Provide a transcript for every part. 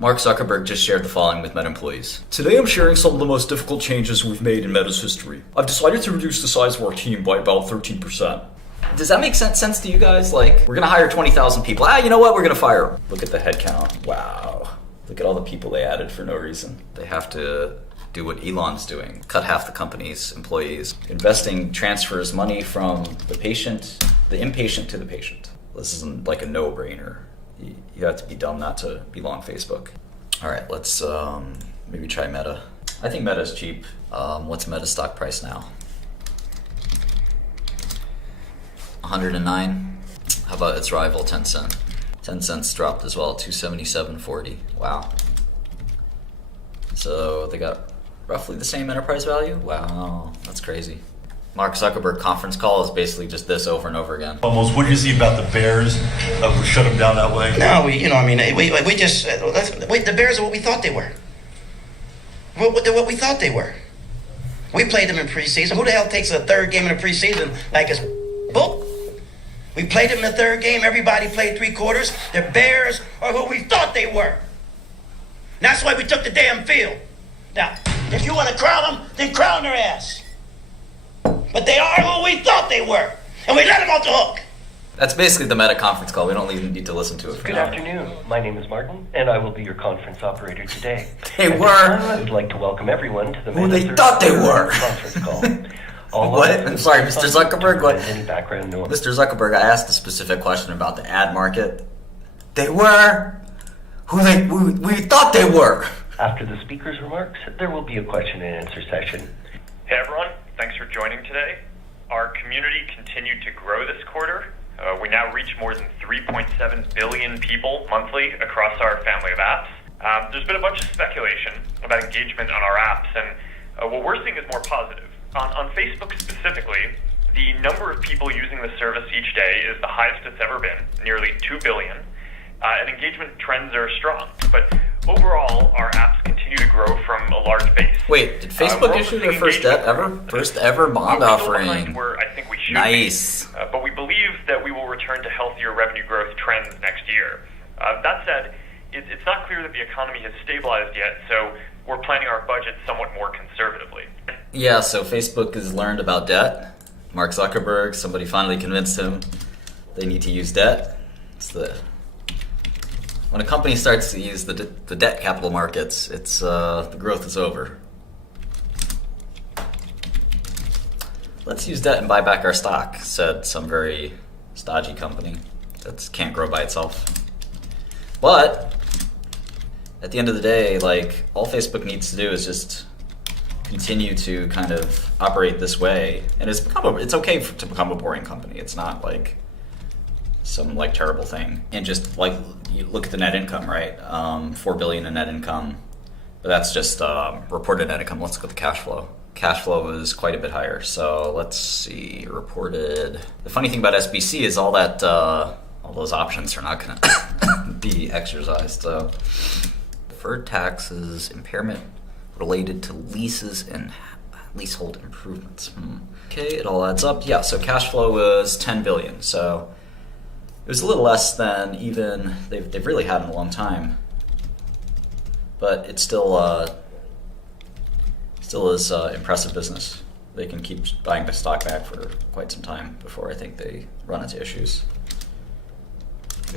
Mark Zuckerberg just shared the following with Meta employees. Today I'm sharing some of the most difficult changes we've made in Meta's history. I've decided to reduce the size of our team by about 13%. Does that make sense to you guys? Like, we're gonna hire 20,000 people. You know what? We're gonna fire them. Look at the head count. Wow. Look at all the people they added for no reason. They have to do what Elon's doing. Cut half the company's employees. Investing transfers money from the impatient to the patient. This isn't like a no-brainer. You have to be dumb not to be long Facebook. All right, let's maybe try Meta. I think Meta's cheap. What's Meta's stock price now? 109. How about its rival, Tencent? Tencent's dropped as well, 277.40. Wow. So they got roughly the same enterprise value? Wow, that's crazy. Mark Zuckerberg conference call is basically just this over and over again. Almost, what do you see about the Bears? We shut them down that way? No, the Bears are what we thought they were. They're what we thought they were. We played them in preseason. Who the hell takes a third game in the preseason like it's bull? We played them in the third game. Everybody played 3 quarters. The Bears are who we thought they were. And that's why we took the damn field. Now, if you want to crown them, then crown their ass. But they are who we thought they were. And we let them off the hook. That's basically the Meta conference call. We don't even need to listen to it for Good now. afternoon. My name is Martin, and I will be your conference operator today. They At this were time, I would like to welcome everyone to the who Meta they thought they were. conference call. All What? lines I'm are sorry, muted Mr. to Zuckerberg, what? prevent any background noise. Mr. Zuckerberg, I asked a specific question about the ad market. They were who we thought they were. After the speaker's remarks, there will be a question and answer session. Hey everyone, thanks for joining today. Our community continued to grow this quarter. We now reach more than 3.7 billion people monthly across our family of apps. There's been a bunch of speculation about engagement on our apps, and what we're seeing is more positive. On Facebook specifically, the number of people using the service each day is the highest it's ever been, nearly 2 billion, and engagement trends are strong. But overall, our apps continue to grow from a large base. Wait, did Facebook issue their first debt ever? First ever bond offering. Where I think we should Nice. be, but we believe that we will return to healthier revenue growth trends next year. That said, it's not clear that the economy has stabilized yet, so we're planning our budget somewhat more conservatively. Yeah, so Facebook has learned about debt. Mark Zuckerberg, somebody finally convinced him they need to use debt. When a company starts to use the debt capital markets, the growth is over. Let's use debt and buy back our stock, said some very stodgy company that can't grow by itself. But at the end of the day, like, all Facebook needs to do is just continue to kind of operate this way, and it's okay to become a boring company. It's not like some like terrible thing. And just like, you look at the net income, right? 4 billion in net income, but that's just reported net income. Let's look at the cash flow. Cash flow was quite a bit higher. So let's see, reported. The funny thing about SBC is all those options are not going to be exercised. So deferred taxes, impairment related to leases and leasehold improvements. Okay, it all adds up. Yeah, so cash flow was 10 billion. So it was a little less than even they've really had in a long time. But it's still is impressive business. They can keep buying the stock back for quite some time before I think they run into issues.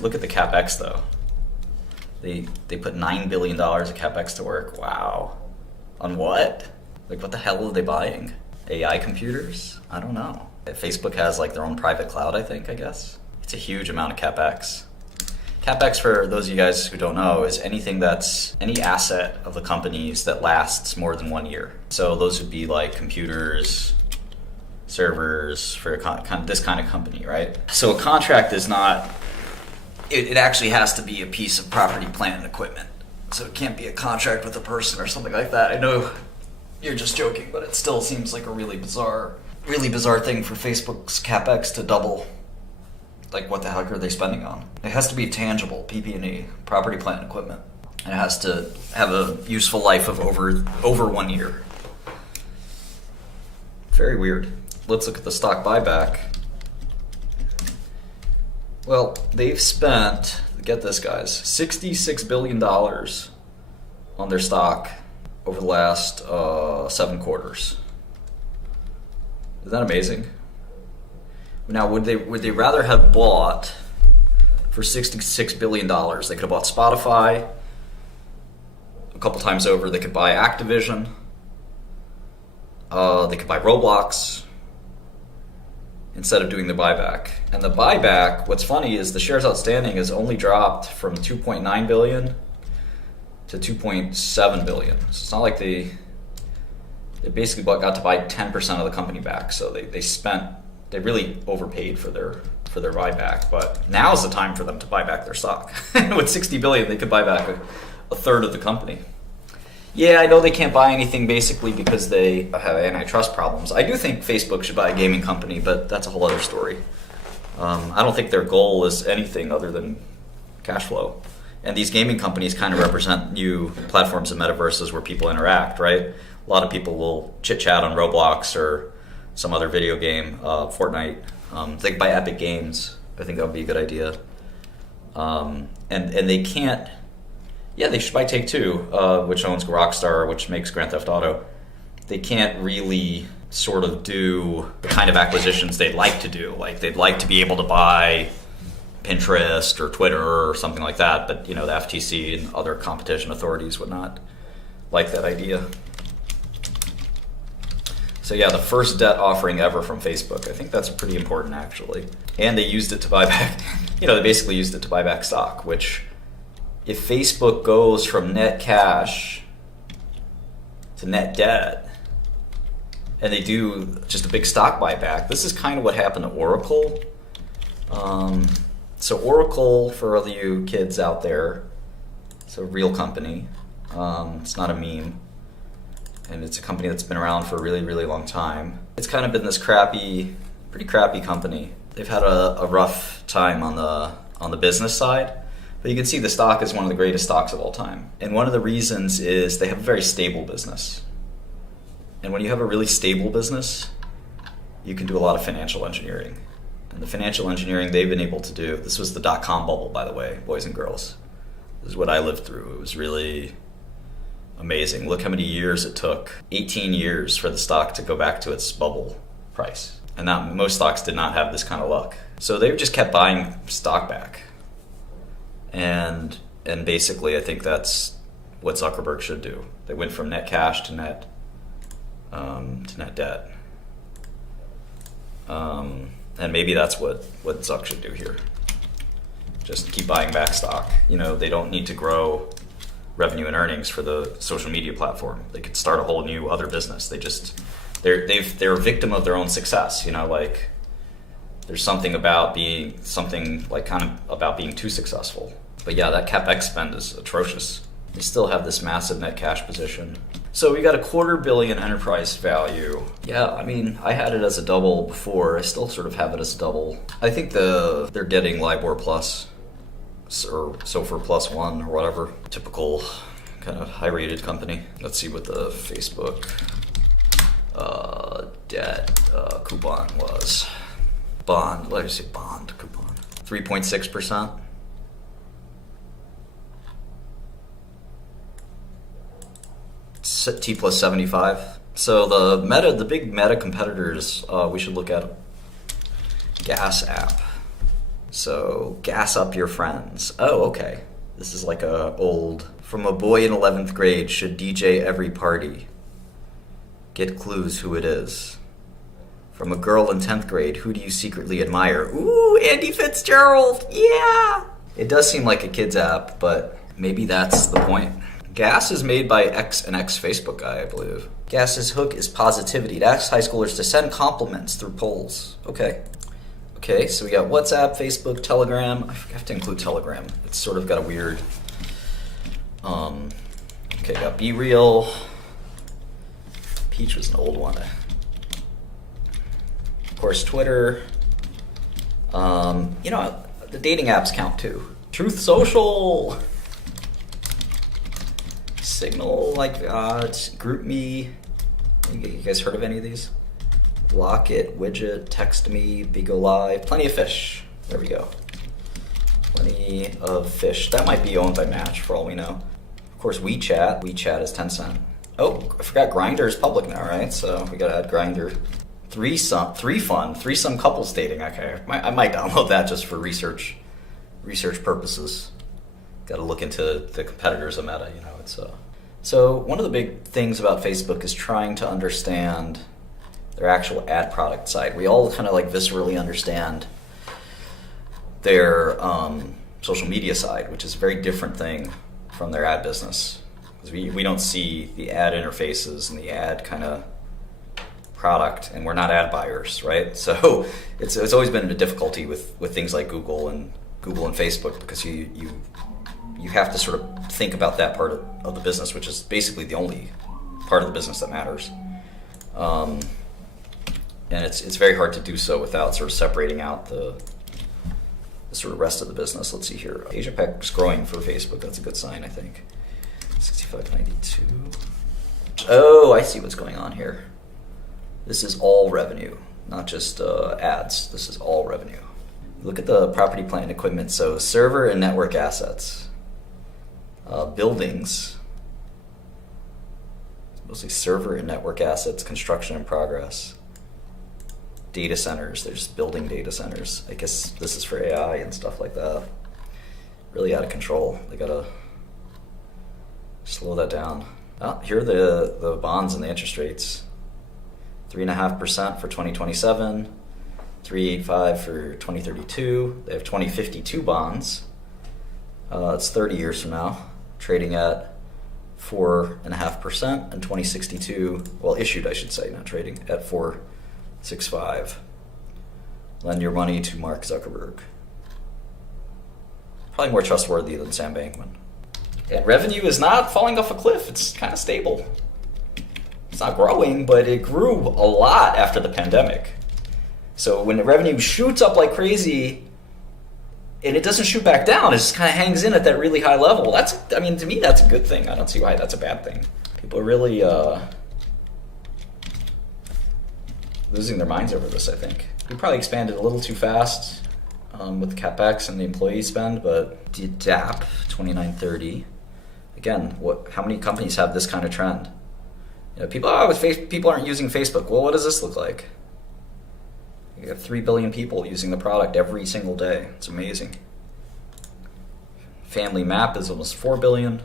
Look at the CapEx though. They put $9 billion of CapEx to work. Wow. On what? Like, what the hell are they buying? AI computers? I don't know. Facebook has like their own private cloud, I guess. It's a huge amount of CapEx. CapEx, for those of you guys who don't know, is any asset of the companies that lasts more than 1 year. So those would be like computers, servers for this kind of company, right? So a contract is not, it actually has to be a piece of property, plant, and equipment. So it can't be a contract with a person or something like that. I know you're just joking, but it still seems like a really bizarre thing for Facebook's CapEx to double. Like, what the heck are they spending on? It has to be tangible, PP&E, property, plant, and equipment. And it has to have a useful life of over 1 year. Very weird. Let's look at the stock buyback. Well, they've spent, get this, guys, $66 billion on their stock over the last 7 quarters. Isn't that amazing? Now, would they rather have bought for $66 billion? They could have bought Spotify a couple times over. They could buy Activision. They could buy Roblox instead of doing the buyback. And the buyback, what's funny is the shares outstanding has only dropped from 2.9 billion to 2.7 billion. So it's not like they basically got to buy 10% of the company back. So they really overpaid for their buyback. But now's the time for them to buy back their stock. With 60 billion, they could buy back a third of the company. Yeah, I know they can't buy anything basically because they have antitrust problems. I do think Facebook should buy a gaming company, but that's a whole other story. I don't think their goal is anything other than cash flow. And these gaming companies kind of represent new platforms and metaverses where people interact, right? A lot of people will chit-chat on Roblox or some other video game, Fortnite. They can buy Epic Games. I think that would be a good idea. And they can't... Yeah, they should buy Take-Two, which owns Rockstar, which makes Grand Theft Auto. They can't really sort of do the kind of acquisitions they'd like to do. Like, they'd like to be able to buy Pinterest or Twitter or something like that, but, the FTC and other competition authorities would not like that idea. So yeah, the first debt offering ever from Facebook. I think that's pretty important, actually. And they used it to buy back, they basically used it to buy back stock, which... If Facebook goes from net cash to net debt, and they do just a big stock buyback, this is kind of what happened to Oracle. So Oracle, for all you kids out there, it's a real company. It's not a meme. And it's a company that's been around for a really, really long time. It's kind of been this pretty crappy company. They've had a rough time on the business side. But you can see the stock is one of the greatest stocks of all time. And one of the reasons is they have a very stable business. And when you have a really stable business, you can do a lot of financial engineering. And the financial engineering they've been able to do, this was the dot-com bubble, by the way, boys and girls. This is what I lived through. It was really amazing. Look how many years it took. 18 years for the stock to go back to its bubble price. And most stocks did not have this kind of luck. So they've just kept buying stock back. And basically, I think that's what Zuckerberg should do. They went from net cash to net debt, and maybe that's what Zuck should do here. Just keep buying back stock. They don't need to grow revenue and earnings for the social media platform. They could start a whole new other business. They're a victim of their own success. Like there's something about being too successful. But yeah, that CapEx spend is atrocious. They still have this massive net cash position. So we got $250 million enterprise value. Yeah, I had it as a double before. I still sort of have it as a double. I think they're getting LIBOR plus or SOFR plus 1 or whatever. Typical kind of high-rated company. Let's see what the Facebook debt coupon was. Bond coupon. 3.6%. T plus 75. So the big meta competitors, we should look at Gas app. So gas up your friends. Oh, okay. This is like from a boy in 11th grade should DJ every party. Get clues who it is. From a girl in 10th grade, who do you secretly admire? Ooh, Andy Fitzgerald, yeah! It does seem like a kid's app, but maybe that's the point. Gas is made by an ex-Facebook guy, I believe. Gas's hook is positivity. It asks high schoolers to send compliments through polls. Okay, so we got WhatsApp, Facebook, Telegram. I have to include Telegram. It's sort of got a weird... Okay, got Be Real. Peach was an old one. Of course, Twitter. The dating apps count too. Truth Social. Signal, GroupMe. You guys heard of any of these? Locket, Widget, Text Me, Bigo Live, Plenty of Fish. There we go. Plenty of fish. That might be owned by Match for all we know. Of course, WeChat. WeChat is Tencent. Oh, I forgot Grindr is public now, right? So we gotta add Grindr. Threesome couples dating. Okay, I might download that just for research purposes. Got to look into the competitors of Meta. It's So one of the big things about Facebook is trying to understand their actual ad product side. We all kind of like viscerally understand their social media side, which is a very different thing from their ad business. Because we don't see the ad interfaces and the ad kind of product, and we're not ad buyers, right? So it's always been a difficulty with things like Google and Facebook, because you have to sort of think about that part of the business, which is basically the only part of the business that matters. And it's very hard to do so without sort of separating out the sort of rest of the business. Let's see here. Asia Pac is growing for Facebook. That's a good sign, I think. 6592. Oh, I see what's going on here. This is all revenue, not just ads. This is all revenue. Look at the property, plant, and equipment. So server and network assets. Buildings. Mostly server and network assets, construction in progress. Data centers, they're just building data centers. I guess this is for AI and stuff like that. Really out of control. They gotta slow that down. Oh, here are the bonds and the interest rates. 3.5% for 2027, 3.85 for 2032. They have 2052 bonds. It's 30 years from now, trading at 4.5%, and 2062, well, issued, I should say, not trading, at 4.65. Lend your money to Mark Zuckerberg. Probably more trustworthy than Sam Bankman. And revenue is not falling off a cliff. It's kind of stable. It's not growing, but it grew a lot after the pandemic. So when the revenue shoots up like crazy, and it doesn't shoot back down, it just kind of hangs in at that really high level. To me, that's a good thing. I don't see why that's a bad thing. People are really losing their minds over this, I think. We probably expanded a little too fast with the CapEx and the employee spend, but DAP 2930. Again, how many companies have this kind of trend? People aren't using Facebook. Well, what does this look like? You have 3 billion people using the product every single day. It's amazing. Family Map is almost 4 billion.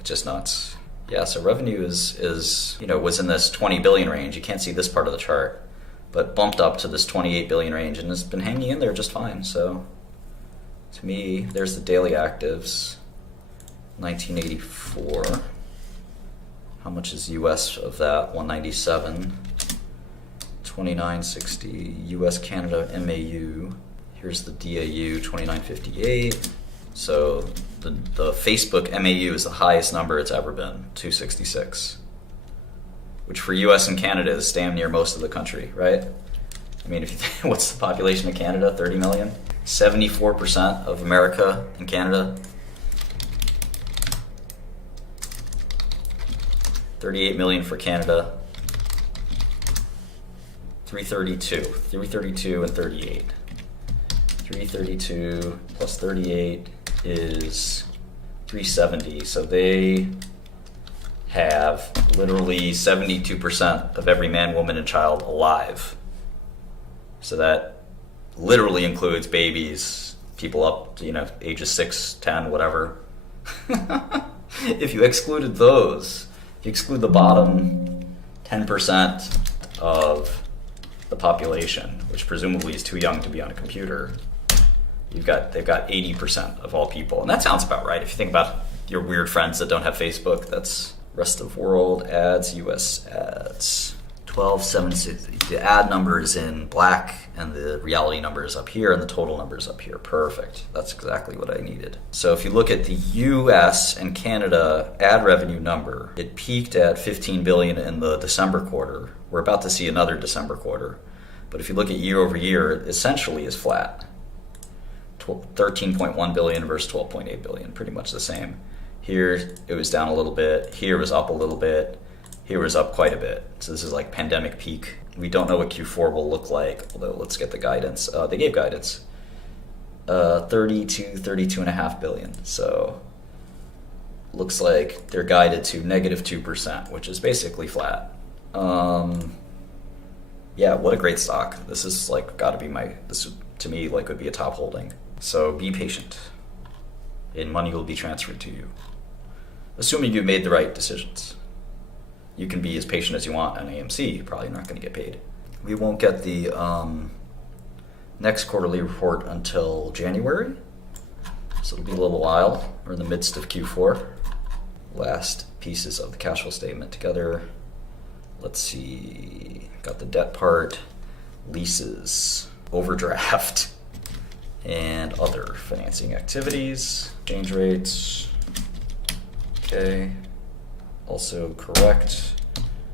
It's just nuts. Yeah, so revenue was in this 20 billion range. You can't see this part of the chart, but bumped up to this 28 billion range, and has been hanging in there just fine. So to me, there's the daily actives, 1984. How much is US of that? 197. 2960 US Canada MAU. Here's the DAU, 2958. So the Facebook MAU is the highest number it's ever been, 266. Which for US and Canada is damn near most of the country, right? I mean, if you think, what's the population of Canada? 30 million? 74% of America and Canada. 38 million for Canada. 332 and 38. 332 plus 38 is 370. So they have literally 72% of every man, woman, and child alive. So that literally includes babies, people up to, ages 6, 10, whatever. If you excluded those, if you exclude the bottom 10% of the population, which presumably is too young to be on a computer, they've got 80% of all people. And that sounds about right. If you think about your weird friends that don't have Facebook, that's rest of world ads, US ads. 1276. The ad number is in black, and the reality number is up here, and the total number is up here. Perfect. That's exactly what I needed. So if you look at the US and Canada ad revenue number, it peaked at 15 billion in the December quarter. We're about to see another December quarter. But if you look at year over year, it essentially is flat. 13.1 billion versus 12.8 billion, pretty much the same. Here it was down a little bit. Here it was up a little bit. Here was up quite a bit. So this is like pandemic peak. We don't know what Q4 will look like, although let's get the guidance. They gave guidance. 30 to 32.5 billion. So looks like they're guided to -2%, which is basically flat. Yeah, what a great stock. This is like got to be this to me like would be a top holding. So be patient, and money will be transferred to you, assuming you made the right decisions. You can be as patient as you want on AMC. You're probably not going to get paid. We won't get the next quarterly report until January, so it'll be a little while. We're in the midst of Q4. Last pieces of the cash flow statement together. Let's see, got the debt part, leases, overdraft, and other financing activities, exchange rates. Okay, also correct.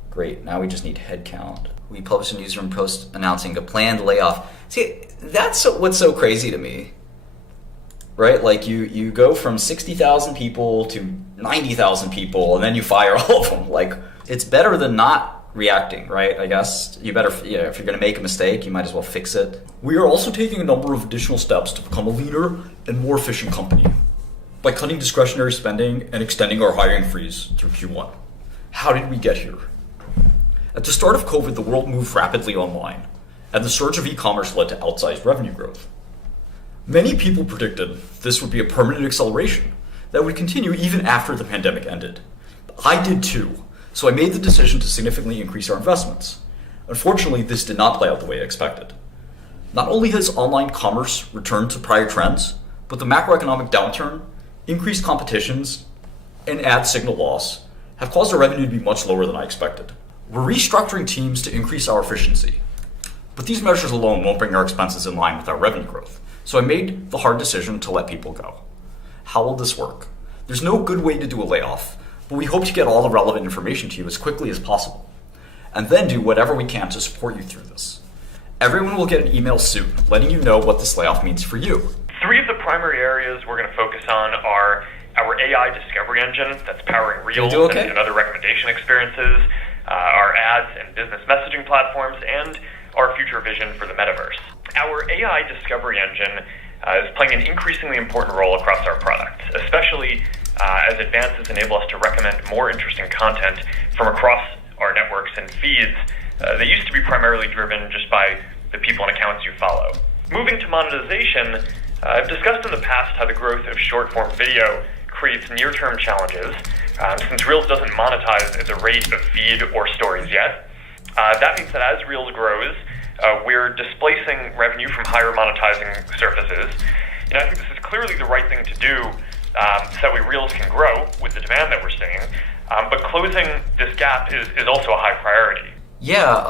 Great, now we just need headcount. We published a newsroom post announcing a planned layoff. See, that's what's so crazy to me, right? Like you go from 60,000 people to 90,000 people, and then you fire all of them. Like, it's better than not reacting, right? I guess you better, if you're going to make a mistake, you might as well fix it. We are also taking a number of additional steps to become a leaner and more efficient company by cutting discretionary spending and extending our hiring freeze through Q1. How did we get here? At the start of COVID, the world moved rapidly online, and the surge of e-commerce led to outsized revenue growth. Many people predicted this would be a permanent acceleration that would continue even after the pandemic ended. I did too. So I made the decision to significantly increase our investments. Unfortunately, this did not play out the way I expected. Not only has online commerce returned to prior trends, but the macroeconomic downturn, increased competitions, and ad signal loss have caused our revenue to be much lower than I expected. We're restructuring teams to increase our efficiency, but these measures alone won't bring our expenses in line with our revenue growth. So I made the hard decision to let people go. How will this work? There's no good way to do a layoff, but we hope to get all the relevant information to you as quickly as possible, and then do whatever we can to support you through this. Everyone will get an email soon, letting you know what this layoff means for you. 3 of the primary areas we're going to focus on are our AI discovery engine that's powering Reels and other recommendation experiences, our ads and business messaging platforms, and our future vision for the metaverse. Our AI discovery engine is playing an increasingly important role across our product, especially as advances enable us to recommend more interesting content from across our networks and feeds that used to be primarily driven just by the people and accounts you follow. Moving to monetization, I've discussed in the past how the growth of short-form video creates near-term challenges, since Reels doesn't monetize at the rate of feed or stories yet. That means that as Reels grows, we're displacing revenue from higher monetizing surfaces. I think this is clearly the right thing to do so that way Reels can grow with the demand that we're seeing. But closing this gap is also a high priority. Yeah,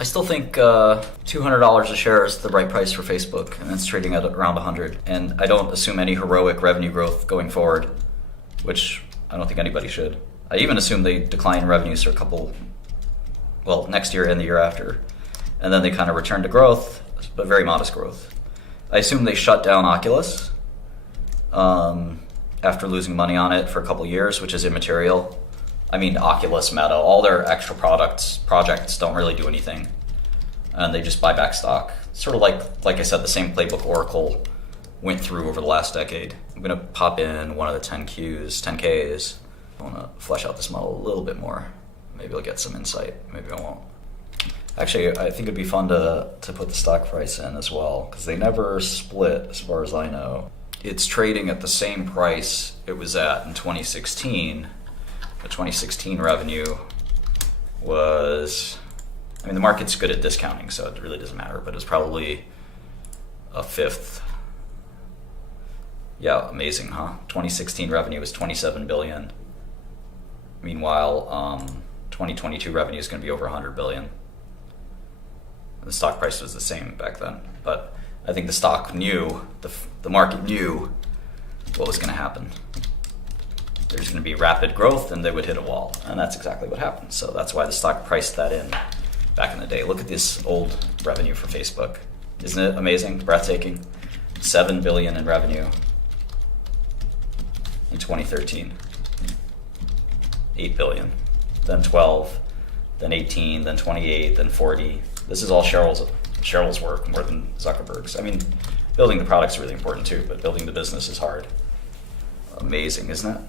I still think $200 a share is the right price for Facebook, and it's trading at around 100. And I don't assume any heroic revenue growth going forward, which I don't think anybody should. I even assume they decline revenues for next year and the year after. And then they kind of return to growth, but very modest growth. I assume they shut down Oculus after losing money on it for a couple years, which is immaterial. I mean, Oculus, Meta, all their extra projects don't really do anything. And they just buy back stock. Sort of like I said, the same playbook Oracle went through over the last decade. I'm going to pop in one of the 10Ks. I want to flesh out this model a little bit more. Maybe I'll get some insight. Maybe I won't. Actually, I think it'd be fun to put the stock price in as well, because they never split as far as I know. It's trading at the same price it was at in 2016. The 2016 revenue was, the market's good at discounting, so it really doesn't matter, but it was probably a fifth. Yeah, amazing, huh? 2016 revenue was 27 billion. Meanwhile, 2022 revenue is going to be over 100 billion. The stock price was the same back then, but I think the stock knew, the market knew what was going to happen. There's going to be rapid growth and they would hit a wall, and that's exactly what happened. So that's why the stock priced that in back in the day. Look at this old revenue for Facebook. Isn't it amazing, breathtaking? 7 billion in revenue in 2013. 8 billion, then 12, then 18, then 28, then 40. This is all Cheryl's work more than Zuckerberg's. Building the product's really important too, but building the business is hard. Amazing, isn't it?